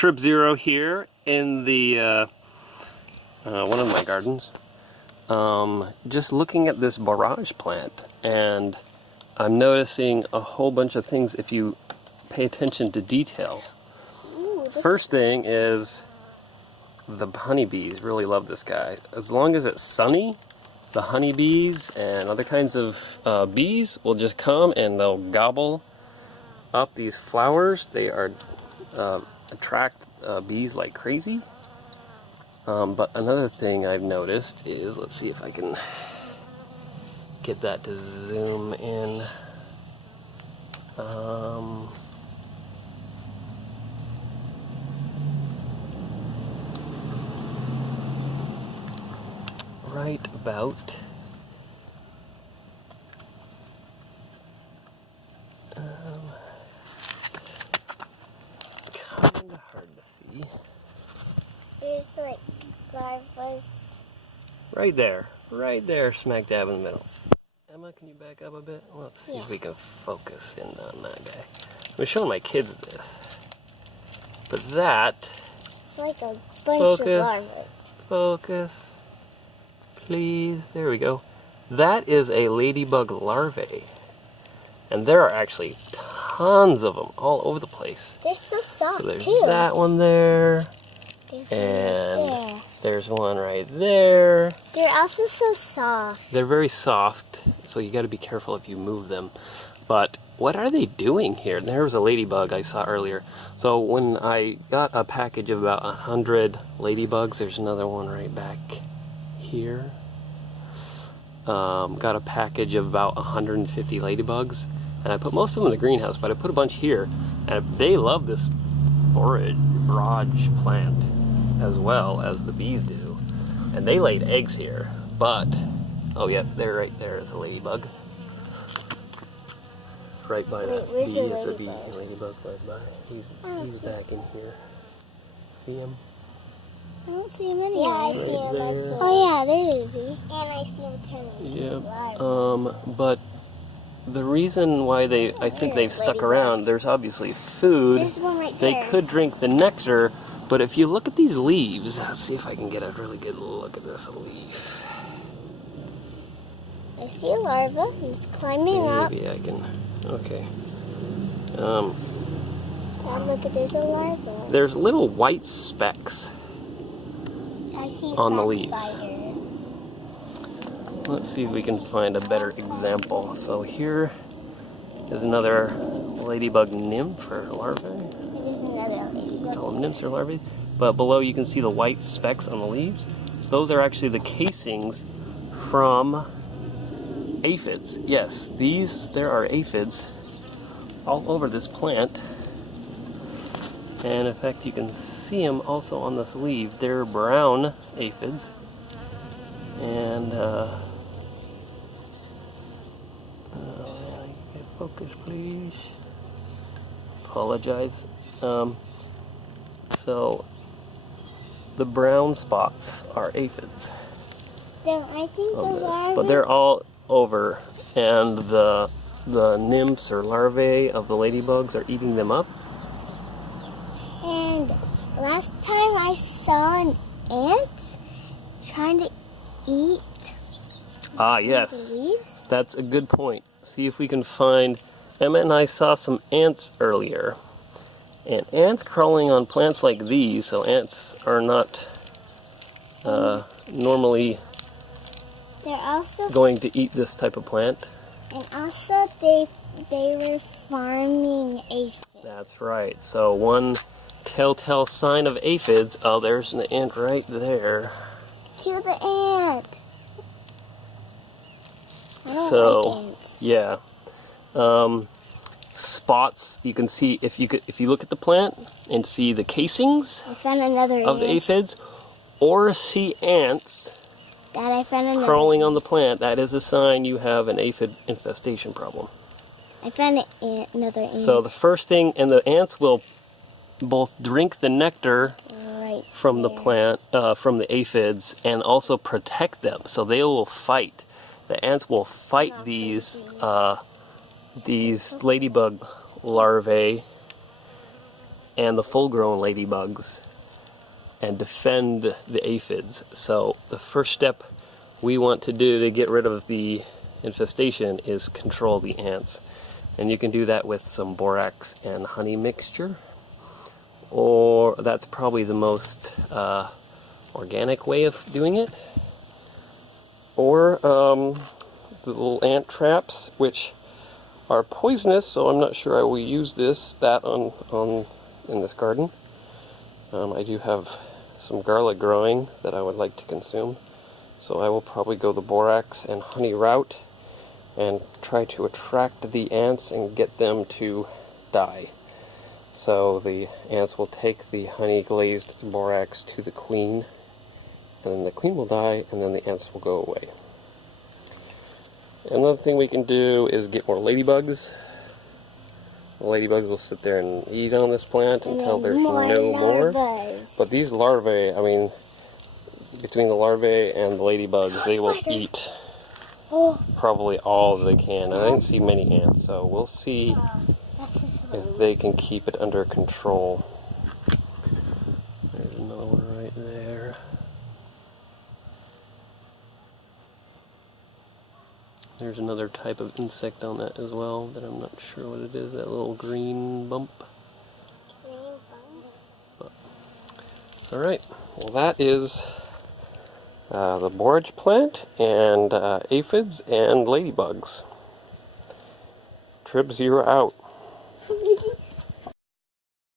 Trip Zero here in the one of my gardens. Just looking at this Borrage plant, and I'm noticing a whole bunch of things if you pay attention to detail. First thing is the honeybees really love this guy. As long as it's sunny, the honeybees and other kinds of bees will just come and they'll gobble up these flowers. They are attract bees like crazy. But another thing I've noticed is, let's see if I can get that to zoom in. Right about kind of hard to see. There's like larvae. Right there, smack dab in the middle. Emma, can you back up a bit? Let's see if we can focus in on that guy. I'm showing my kids this. But that... It's like a bunch of larvae. Focus. Please. There we go. That is a ladybug larvae. And there are actually tons of them all over the place. They're so soft, so there's too. that one there. There's one right there. They're also so soft. They're very soft, so you got to be careful if you move them. But what are they doing here? There was a ladybug I saw earlier. So when I got a package of about 100 ladybugs, there's another one right back here. Got a package of about 150 ladybugs, and I put most of them in the greenhouse, but I put a bunch here, and they love this borage plant as well as the bees do, and they laid eggs here. But oh yeah, they're right there is a ladybug. Right by that bee is a bee. A ladybug flies by. He's back in here. See him? I don't see him anywhere. Yeah, I see him. There. Oh yeah, there is he. And I see him turning. Yeah. But the reason why I think they've stuck around, there's obviously food. There's one right there. They could drink the nectar, but if you look at these leaves, let's see if I can get a really good look at this leaf. I see a larva. He's climbing up. Maybe I can. Okay. Dad, look at, there's a larva. There's little white specks on the leaves. Spider. Let's see if we can find a better example. So here is another ladybug nymph or larvae. There's another ladybug. Call them nymphs or larvae. But below you can see the white specks on the leaves. Those are actually the casings from aphids. Yes, there are aphids all over this plant. And in fact, you can see them also on this leaf. They're brown aphids. And, focus, please. Apologize. So, the brown spots are aphids. Then I think the larvae. But they're all over, and the nymphs or larvae of the ladybugs are eating them up. And last time I saw an ant trying to eat Yes. the leaves. That's a good point. See if we can find... Emma and I saw some ants earlier. And ants crawling on plants like these, so ants are not normally They're also going to eat this type of plant. And also they were farming aphids. That's right. So one telltale sign of aphids... Oh, there's an ant right there. Kill the ant. I don't like ants. Yeah. Spots you can see if you look at the plant and see the casings I found another of the aphids, or see ants Dad, I found another crawling on the plant. That is a sign you have an aphid infestation problem. I found another ant. So the first thing, and the ants will both drink the nectar from the plant, from the aphids, and also protect them. So they will fight. The ants will fight these ladybug larvae and the full-grown ladybugs and defend the aphids. So the first step we want to do to get rid of the infestation is control the ants. And you can do that with some borax and honey mixture, or that's probably the most organic way of doing it. Or the little ant traps, which are poisonous, so I'm not sure I will use that in this garden. I do have some garlic growing that I would like to consume, so I will probably go the borax and honey route and try to attract the ants and get them to die. So the ants will take the honey glazed borax to the queen, and then the queen will die, and then the ants will go away. Another thing we can do is get more ladybugs. The ladybugs will sit there and eat on this plant until there's no more. But these larvae, I mean, between the larvae and the ladybugs, they will eat probably all they can. And I didn't see many ants, so we'll see if they can keep it under control. There's another one right there. There's another type of insect on that as well that I'm not sure what it is, that little green bump. Alright, well that is the borage plant and aphids and ladybugs. Tribs, you're out.